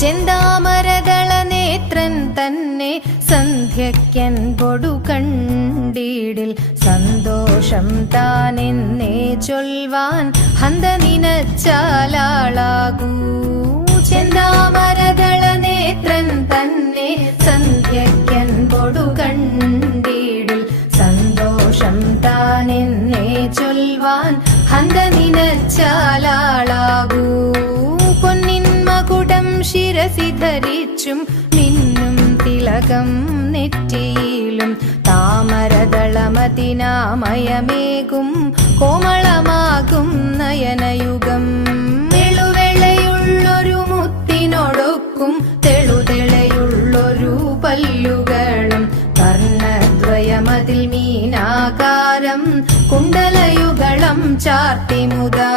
ചെന്താമരദള നേത്രൻ തന്നെ സന്ധ്യയ്ക്കൻപൊടു കണ്ടീടിൽ സന്തോഷം താനെന്നേ ചൊൽവാൻ ഹന്ത നിനച്ചാലാളാകൂ. ചെന്താമരദള നേത്രൻ തന്നെ സന്ധ്യയ്ക്കൻപൊടു കണ്ടീടിൽ സന്തോഷം താനെന്നേ ചൊൽവാൻ ഹന്ത നിനച്ചാലാളാകൂ. പൊന്നിൻ മകുടം ശിരസി ധരിച്ചും മിന്നും തിലകം നെറ്റിയിലും താമരദളമതിനാമയമേകും കോമളമാകും നയനയുഗം. തെളുവെളയുള്ളൊരു മുത്തിനൊടുക്കും തെളുതെളയുള്ളൊരു പല്ലുകളും കർണദ്വയമതിൽ മീനാകാരം കുണ്ടലയുഗളം ചാർത്തിമുതാ.